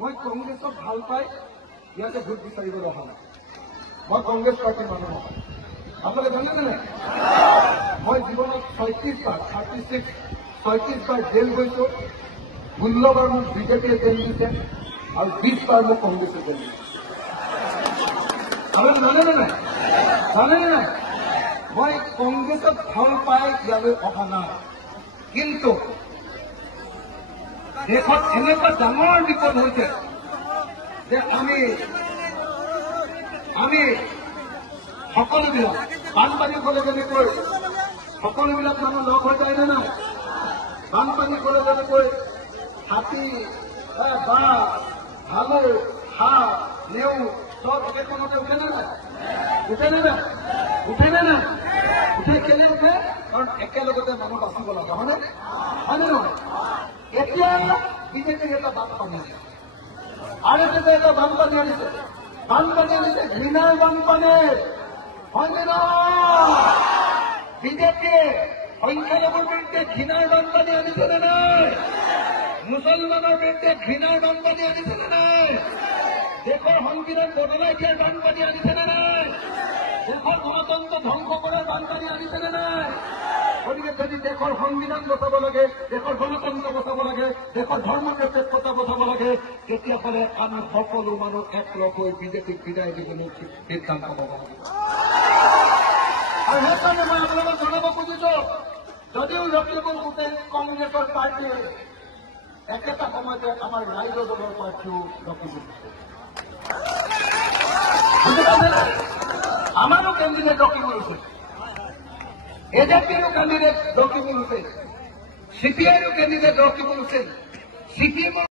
মই কংগ্ৰেছক ভাল পাই ইয়াতে ভোট বিচাৰিবলৈ অহা নাই। মই কংগ্ৰেছ পাৰ্টিৰ মানুহ নহয়। আপোনালোকে জানেনে? মই জীৱনত 36 বাৰ জেল গৈছো। 16 বাৰ মোক বিজেপিয়ে জেল দিছে আৰু 20 বাৰ মোক কংগ্ৰেছে জেল দিছে। আপোনালোকে জানেনে নাই? জানেনে নাই? মই কংগ্ৰেছক ভাল পাই ইয়ালৈ অহা নাই। কিন্তু দেশত এনেকুৱা ডাঙৰ বিপদ হৈছে যে আমি সকলোবিলাক বানপানী হ'লে যেনেকৈ সকলোবিলাক মানুহ লগ হৈ যায় নে নাই? বানপানী হ'লে যেনেকৈ হাতী, বাঘ, ভালুক, হাঁহ, নেউল চব একেখনতে উঠেনে নাই? উঠেনে নাই? উঠেনে নাই? উঠে কেলে উঠে? কাৰণ একেলগতে মানুহ বাচিব লাগে, হয়নে? হয়নে নহয়? এতিয়া বিজেপিৰ এটা বানপানী আছে, RSS এটা বানপানী আনিছে। বানপানী আনিছে ঘৃণাৰ বানপানী, হয়নে নহয়? বিজেপিয়ে সংখ্যালঘুৰ বিৰুদ্ধে ঘৃণাৰ বানপানী আনিছে নে নাই? মুছলমানৰ বিৰুদ্ধে ঘৃণাৰ বানপানী আনিছে নে নাই? দেশৰ সংবিধান বদলাই দিয়াৰ বানপানী আনিছে নে নাই? দেশৰ গণতন্ত্ৰ ধ্বংস কৰাৰ বানপানী আনিছে নে নাই? গতিকে যদি দেশৰ সংবিধান বচাব লাগে, দেশৰ গণতন্ত্ৰ বচাব লাগে, দেশৰ ধৰ্মনিৰপেক্ষতা বচাব লাগে, তেতিয়াহ'লে আমি সকলো মানুহ একলগ হৈ বিজেপিক বিদায় দিবলৈ সিদ্ধান্ত ল'ব লাগিব। আৰু সেইকাৰণে মই আপোনালোকক জনাব খুজিছো, যদিও লখিমপুৰ গোটেই কংগ্ৰেছৰ পাৰ্টীয়ে একেটা সময়তে আমাৰ ৰাইজৰ দলৰ পাৰ্টীও লখিমপুৰ আমাৰো কেণ্ডিডেট লখিমপুৰ হৈছে, এজেপিৰো কেণ্ডিডেট লখিমপুৰ হৈছে, CPIৰো কেণ্ডিডেট লখিমপুৰ হৈছে, CPM